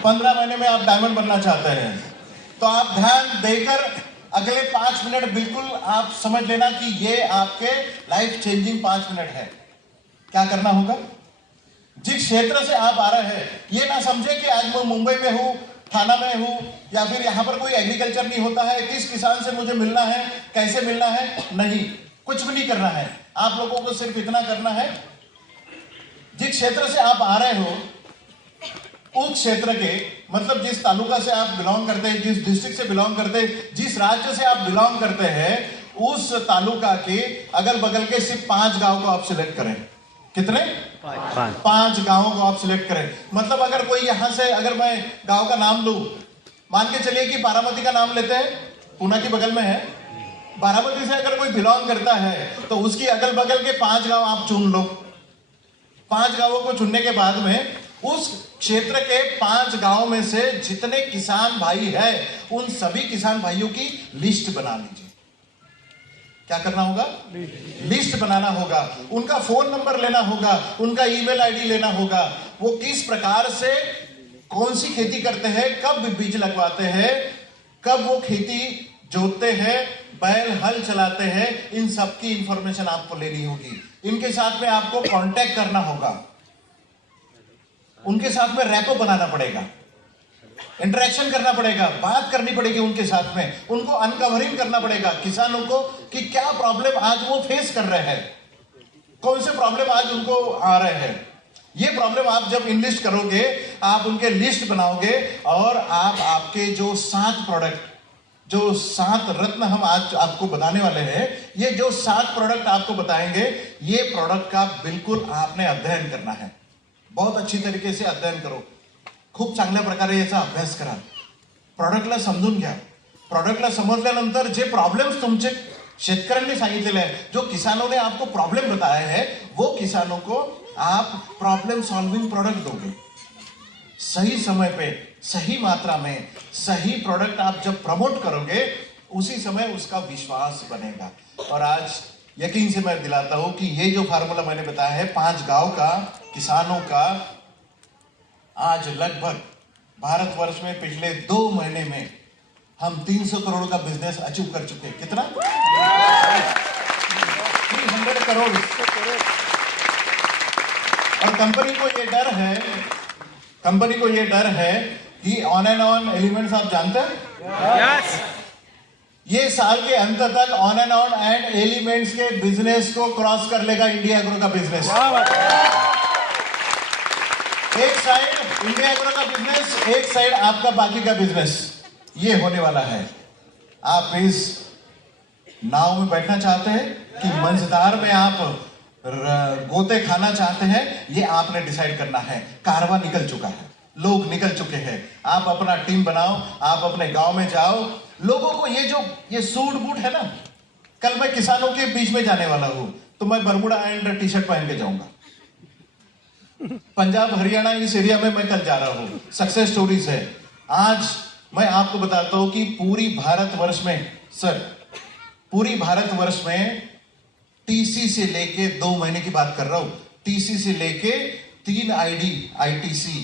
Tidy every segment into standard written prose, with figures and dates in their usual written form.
15 महीने में आप डायमंड बनना चाहते हैं, तो आप ध्यान देकर अगले 5 मिनट बिल्कुल आप समझ लेना कि ये आपके लाइफ चेंजिंग 5 मिनट है। क्या करना होगा? जिस क्षेत्र से आप आ रहे हैं, ये ना समझे कि आज मैं मुंबई में हूं, थाना में हूं, या फिर यहां पर कोई एग्रीकल्चर नहीं होता है, किस किसान से मुझे मिलना है, कैसे मिलना है, नहीं, कुछ भी नहीं करना है। आप लोगों को सिर्फ इतना करना है, जिस क्षेत्र से आप आ रहे हो उस क्षेत्र के, मतलब जिस तालुका से आप बिलोंग करते हैं, जिस डिस्ट्रिक्ट से बिलोंग करते हैं, जिस राज्य से आप बिलोंग करते हैं, उस तालुका के अगल बगल के सिर्फ 5 गांव को आप सिलेक्ट करें। कितने? 5 गांवों को आप सिलेक्ट करें। मतलब अगर कोई यहां से, अगर मैं गांव का नाम लूं, मान के चलिए कि बारामती का नाम लेते हैं, पूना के बगल में है, बारामती से अगर कोई बिलोंग करता है तो उसकी अगल बगल के 5 गांव आप चुन लो। 5 गांवों को चुनने के बाद में उस क्षेत्र के 5 गांव में से जितने किसान भाई हैं, उन सभी किसान भाइयों की लिस्ट बना लीजिए। क्या करना होगा? लिस्ट बनाना होगा। उनका फोन नंबर लेना होगा, उनका ईमेल आईडी लेना होगा, वो किस प्रकार से कौन सी खेती करते हैं, कब बीज लगवाते हैं, कब वो खेती जोतते हैं, बैल हल चलाते हैं, इन सब की इंफॉर्मेशन आपको लेनी होगी। इनके साथ में आपको कांटेक्ट करना होगा, उनके साथ में रैपो बनाना पड़ेगा, इंटरेक्शन करना पड़ेगा, बात करनी पड़ेगी उनके साथ में, उनको अनकवरिंग करना पड़ेगा किसानों को कि क्या प्रॉब्लम आज वो फेस कर रहे हैं, कौन से प्रॉब्लम आज उनको आ रहे हैं। ये प्रॉब्लम आप जब इनलिस्ट करोगे, आप उनके लिस्ट बनाओगे, और आप आपके जो 7 प्रोडक्ट, जो 7 रत्न हम आज आपको बताने वाले हैं, ये जो 7 प्रोडक्ट आपको बताएंगे, ये प्रोडक्ट का बिल्कुल आपने अध्ययन करना है। बहुत अच्छी तरीके से अध्ययन करो, खूप चांगल्या प्रकारे याचा अभ्यास करा, प्रॉडक्टला समजून घ्या। प्रॉडक्टला समजल्यानंतर जे प्रॉब्लेम्स तुमचे शेतकऱ्यांनी सांगितलेले हैं, जो किसानों ने आपको प्रॉब्लम बताया है, वो किसानों को आप प्रॉब्लम सॉल्विंग प्रोडक्ट दोगे। सही समय पे, सही मात्रा में, सही प्रोडक्ट आप जब प्रमोट करोगे, उसी समय उसका विश्वास बनेगा। और आज यकीन से मैं दिलाता हूं कि ये जो फार्मूला मैंने बताया है 5 गांव का, किसानों का, आज लगभग भारतवर्ष में पिछले 2 महीने में हम 300 करोड़ का बिजनेस अचीव कर चुके हैं। कितना? 300 करोड़। और कंपनी को ये डर है, कंपनी को ये डर है कि ऑन एंड ऑन एलिमेंट्स आप जानते हैं? yes. ये साल के अंत तक on and on and elements के बिजनेस को क्रॉस कर लेगा इंडिया एग्रो का बिजनेस। एक साइड इंडिया एग्रो का बिजनेस, एक साइड आपका बाकी का बिजनेस, ये होने वाला है। आप इस नाव में बैठना चाहते हैं कि मंझधार में आप गोते खाना चाहते हैं, ये आपने डिसाइड करना है। कारवां निकल चुका है, लोग निकल चुके हैं। आप अपना टीम बनाओ, आप अपने गांव में जाओ, लोगों को ये सूट बूट है ना, कल मैं किसानों के बीच में जाने वाला हूं, तो मैं बरमुडा एंड टी शर्ट पहन के जाऊंगा। पंजाब हरियाणा इस एरिया में मैं कल जा रहा हूं। सक्सेस स्टोरीज है। आज मैं आपको बताता हूं कि पूरी भारतवर्ष में, सर, पूरी भारतवर्ष में टीसी से लेके 2 महीने की बात कर रहा हूं, टीसी से लेके 3 आईडी आईटीसी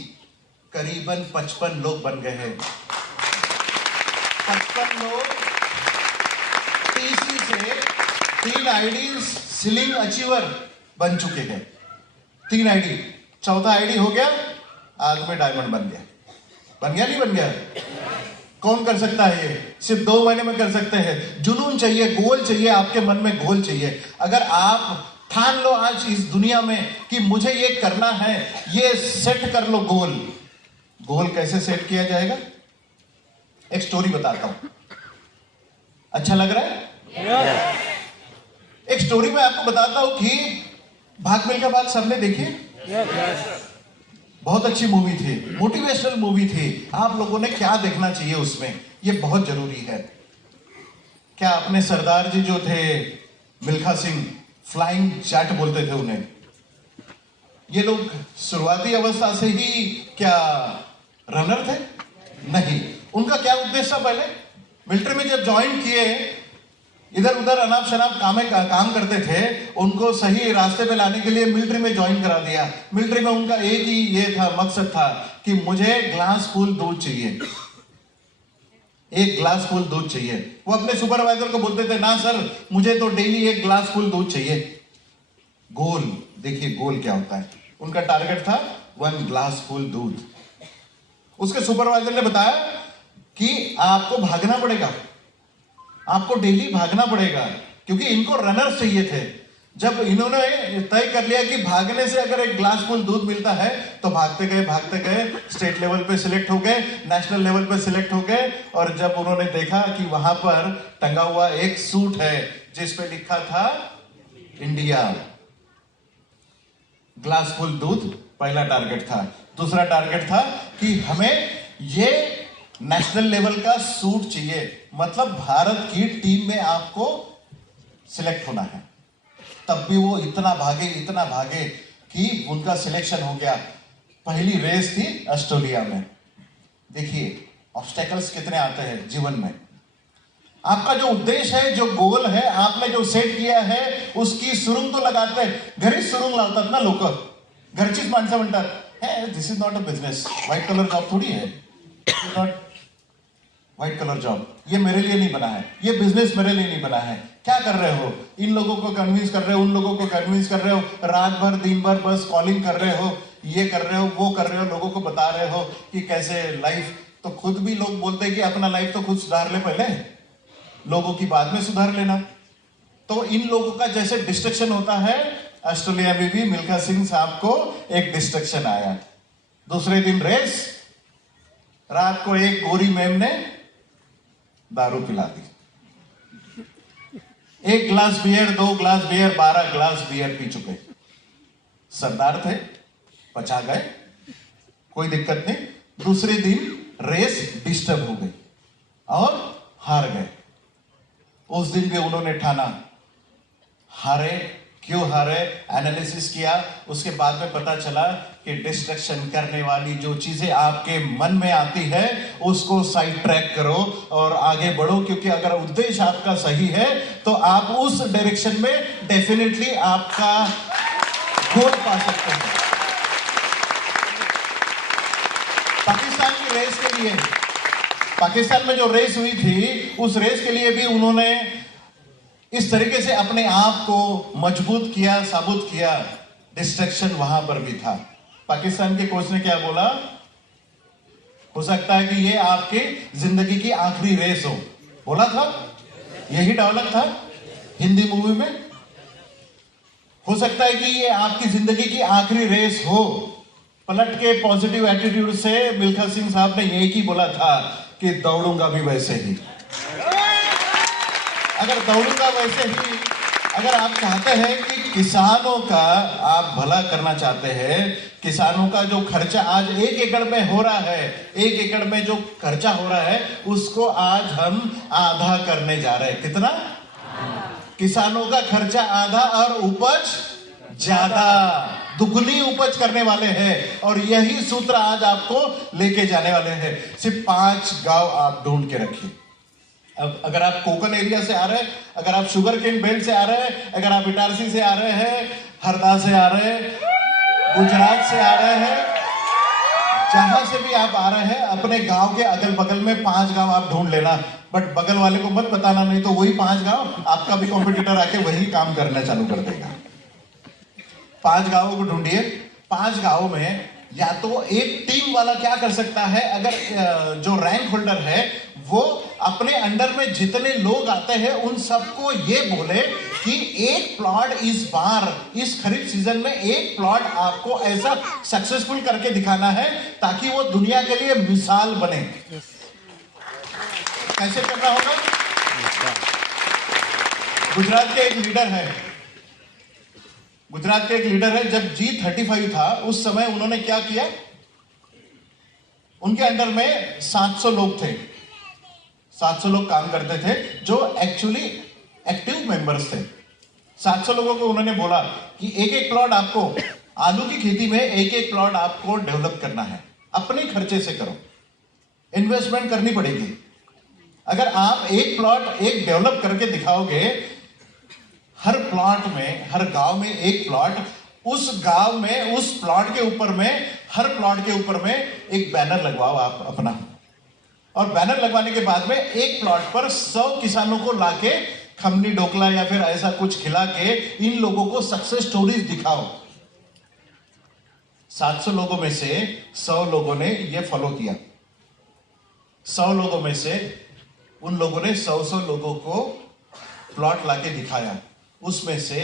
करीबन 55 लोग बन गए हैं। 55 लोग टीसी से 3 आईडी सीलिंग अचीवर बन चुके हैं। 3 आईडी, 4था आईडी हो गया, आज में डायमंड बन गया। बन गया नहीं बन गया? कौन कर सकता है ये? सिर्फ 2 महीने में कर सकते हैं। जुनून चाहिए, गोल चाहिए, आपके मन में गोल चाहिए। अगर आप ठान लो आज इस दुनिया में कि मुझे ये करना है, ये सेट कर लो गोल। गोल कैसे सेट किया जाएगा? एक स्टोरी बताता हूं, अच्छा लग रहा है? yes. एक स्टोरी में आपको बताता हूं कि भाग मिल्खा भाग सबने देखी? yes. बहुत अच्छी मूवी थी, मोटिवेशनल मूवी थी। आप लोगों ने क्या देखना चाहिए उसमें, ये बहुत जरूरी है। क्या अपने सरदार जी जो थे मिल्खा सिंह, फ्लाइंग जैट बोलते थे उन्हें, ये लोग शुरुआती अवस्था से ही क्या रनर थे? नहीं। उनका क्या उद्देश्य था? पहले मिलिट्री में जब ज्वाइन किए इधर उधर अनाप शनाप काम करते थे, उनको सही रास्ते पे लाने के लिए मिलिट्री में ज्वाइन करा दिया। मिलिट्री में उनका एक ही ये था, मकसद था कि मुझे ग्लास फुल दूध चाहिए, एक ग्लास फुल दूध चाहिए। वो अपने सुपरवाइजर को बोलते थे, ना सर मुझे तो डेली एक ग्लास फुल दूध चाहिए। गोल देखिए, गोल क्या होता है। उनका टारगेट था 1 ग्लास फुल दूध। उसके सुपरवाइजर ने बताया कि आपको भागना पड़ेगा, आपको डेली भागना पड़ेगा, क्योंकि इनको रनर्स चाहिए थे। जब इन्होंने तय कर लिया कि भागने से अगर एक ग्लास फुल दूध मिलता है तो भागते गए, स्टेट लेवल पे सिलेक्ट हो गए, नेशनल लेवल पे सिलेक्ट हो गए। और जब उन्होंने देखा कि वहां पर टंगा हुआ एक सूट है जिस पे लिखा था इंडिया, ग्लास फुल दूध पहला टारगेट था। दूसरा टारगेट था कि हमें ये नेशनल लेवल का सूट चाहिए, मतलब भारत की टीम में आपको सिलेक्ट होना है। तब भी वो इतना भागे कि उनका सिलेक्शन हो गया। पहली रेस थी ऑस्ट्रेलिया में। देखिए ऑब्स्टेकल्स कितने आते हैं जीवन में। आपका जो उद्देश्य है, जो गोल है, आपने जो सेट किया है, उसकी सुरुंग तो लगाते हैं। घरी सुरुंग लावतात ना लोक, घरचीच माणसं म्हणतात हे this is not a business, white collar job थोड़ी है, नॉट व्हाइट कलर जॉब, ये मेरे लिए नहीं बना है, ये बिजनेस मेरे लिए नहीं बना है। क्या कर रहे हो, इन लोगों को कन्विंस कर रहे हो, उन लोगों को कन्विंस कर रहे हो, रात भर दिन भर बस कॉलिंग कर रहे हो, ये कर रहे हो, वो कर रहे हो, लोगों को बता रहे हो कि कैसे लाइफ। तो खुद भी लोग बोलते हैं कि अपना लाइफ तो खुद सुधार ले पहले, लोगों की बाद में सुधार लेना। तो इन लोगों का जैसे डिस्ट्रक्शन होता है, ऑस्ट्रेलिया में भी मिल्खा सिंह साहब को एक डिस्ट्रक्शन आया। दूसरे दिन रेस, रात को एक गोरी मैम ने दारू पिला दी। 1 glass beer, 2 glass beer, 12 glass beer पी चुके। सरदार थे, पचा गए, कोई दिक्कत नहीं। दूसरे दिन रेस डिस्टर्ब हो गई और हार गए। उस दिन भी उन्होंने ठाना, हारे, क्यों हारे, एनालिसिस किया। उसके बाद में पता चला कि डिस्ट्रैक्शन करने वाली जो चीजें आपके मन में आती है उसको साइड ट्रैक करो और आगे बढ़ो, क्योंकि अगर उद्देश्य आपका सही है तो आप उस डायरेक्शन में डेफिनेटली आपका गोल पा सकते हैं। पाकिस्तान की रेस के लिए, पाकिस्तान में जो रेस हुई थी, उस रेस के लिए भी उन्होंने इस तरीके से अपने आप को मजबूत किया, साबुत किया। डिस्ट्रैक्शन वहां पर भी था। पाकिस्तान के कोच ने क्या बोला, हो सकता है कि ये आपकी जिंदगी की आखिरी रेस हो, बोला था। यही डायलॉग था हिंदी मूवी में। हो सकता है कि ये आपकी जिंदगी की आखिरी रेस हो। पलट के पॉजिटिव एटीट्यूड से मिल्खा सिंह साहब ने यही की बोला था कि दौड़ूंगा भी वैसे ही। अगर दौड़ूंगा वैसे ही, अगर आप चाहते हैं कि किसानों का आप भला करना चाहते हैं, किसानों का जो खर्चा आज 1 एकड़ में हो रहा है, 1 एकड़ में जो खर्चा हो रहा है उसको आज हम आधा करने जा रहे हैं। कितना? किसानों का खर्चा आधा और उपज ज्यादा, दुगनी उपज करने वाले हैं। और यही सूत्र आज आपको लेके जाने वाले हैं। सिर्फ 5 गांव आप ढूंढ के रखिए। अब अगर आप कोकन एरिया से आ रहे हैं, अगर आप शुगर केन बेल्ट से आ रहे हैं, अगर आप इटारसी से आ रहे हैं, हरदा से आ रहे हैं, गुजरात से आ रहे हैं, जहां से भी आप आ रहे हैं, अपने गांव के अगल बगल में 5 गांव आप ढूंढ लेना। बट बगल वाले को मत बताना, नहीं तो वही 5 गांव आपका भी कॉम्पिटिटर आके वही काम करना चालू कर देगा। 5 गांवों को ढूंढिए। 5 गांवों में या तो एक टीम वाला क्या कर सकता है, अगर जो रैंक होल्डर है वो अपने अंडर में जितने लोग आते हैं उन सबको ये बोले कि एक प्लॉट इस बार, इस खरीफ सीजन में एक प्लॉट आपको ऐसा सक्सेसफुल करके दिखाना है ताकि वो दुनिया के लिए मिसाल बने। कैसे करना होगा? गुजरात के एक लीडर है, गुजरात के एक लीडर है, जब G35 था उस समय उन्होंने क्या किया, उनके अंडर में 700 लोग थे, 700 लोग काम करते थे जो एक्चुअली एक्टिव मेंबर्स थे। 700 लोगों को उन्होंने बोला कि एक एक प्लॉट आपको, आलू की खेती में एक एक प्लॉट आपको डेवलप करना है, अपने खर्चे से करो, इन्वेस्टमेंट करनी पड़ेगी। अगर आप एक प्लॉट एक डेवलप करके दिखाओगे, हर प्लॉट में, हर गांव में एक प्लॉट, उस गांव में उस प्लॉट के ऊपर में, हर प्लॉट के ऊपर में एक बैनर लगवाओ आप अपना, और बैनर लगवाने के बाद में एक प्लॉट पर 100 किसानों को लाके खमनी ढोकला या फिर ऐसा कुछ खिला के इन लोगों को सक्सेस स्टोरीज दिखाओ। 700 लोगों में से 100 लोगों ने ये फॉलो किया। 100 लोगों में से उन लोगों ने 100 लोगों को प्लॉट लाके दिखाया। उसमें से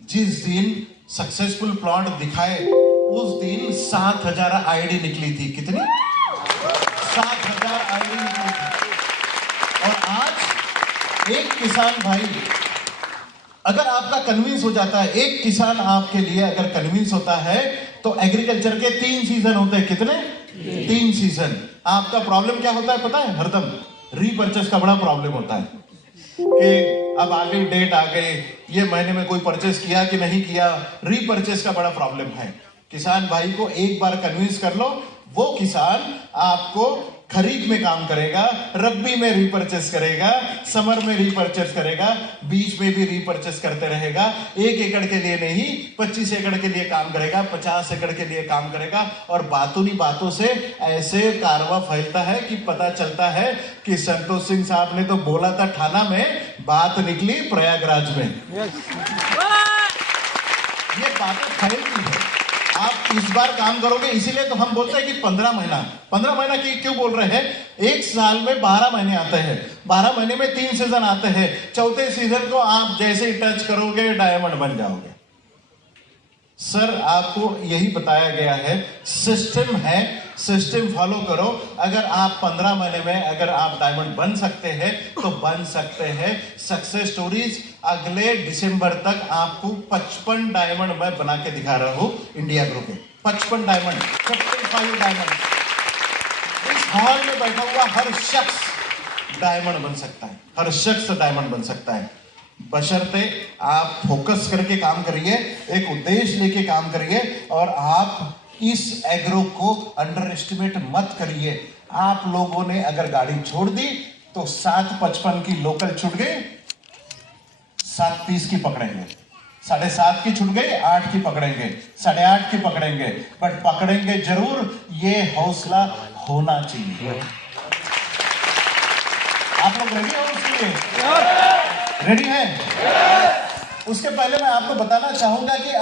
जिस दिन सक्सेसफुल प्लॉट दिखाए उस दिन 7000 आईडी निकली थी। कितनी? 7000 आईडी निकली थी। और आज एक किसान भाई अगर आपका कन्विंस हो जाता है, एक किसान आपके लिए अगर कन्विंस होता है, तो एग्रीकल्चर के 3 सीजन होते हैं। कितने? 3 सीजन। आपका प्रॉब्लम क्या होता है पता है? हरदम रीपर्चेस का बड़ा प्रॉब्लम होता है कि अब आगे डेट आ गए, ये महीने में कोई परचेस किया कि नहीं किया, रीपर्चेस का बड़ा प्रॉब्लम है। किसान भाई को एक बार कन्विंस कर लो, वो किसान आपको खरीफ में काम करेगा, रब्बी में रीपर्चेस करेगा, समर में रीपर्चेस करेगा, बीच में भी रीपर्चेस करते रहेगा। 1 एकड़ के लिए नहीं, 25 एकड़ के लिए काम करेगा, 50 एकड़ के लिए काम करेगा। और बातों नहीं बातों से ऐसे कारवा फैलता है कि पता चलता है कि संतोष सिंह साहब ने तो बोला था थाना में, बात निकली प्रयागराज में। ये बातें फैलती है। आप इस बार काम करोगे, इसीलिए तो हम बोलते हैं कि 15 महीना की क्यों बोल रहे हैं? एक साल में 12 महीने आते हैं, 12 महीने में 3 सीजन आते हैं। चौथे सीजन को आप जैसे ही टच करोगे डायमंड बन जाओगे। सर आपको यही बताया गया है, सिस्टम है, सिस्टम फॉलो करो। अगर आप 15 महीने में अगर आप डायमंड बन सकते हैं तो बन सकते हैं। सक्सेस स्टोरीज अगले दिसंबर तक आपको 55 डायमंड मैं बना के दिखा रहा हूं इंडिया ग्रुप में। 55 डायमंड, 55 डायमंड। इस हॉल में बैठा हुआ हर शख्स डायमंड बन सकता है, हर शख्स डायमंड बन सकता है, बशर्ते आप फोकस करके काम करिए, एक उद्देश्य लेके काम करिए, और आप इस एग्रो को अंडर एस्टिमेट मत करिए। आप लोगों ने अगर गाड़ी छोड़ दी तो 7:55 की लोकल छूट गई, 7:30 की पकड़ेंगे, 7:30 की छूट गई, 8 की पकड़ेंगे, 8:30 की पकड़ेंगे, बट पकड़ेंगे जरूर। ये हौसला होना चाहिए। आप लोग रेडी हो उसके लिए? रेडी है? उसके पहले मैं आपको बताना चाहूंगा कि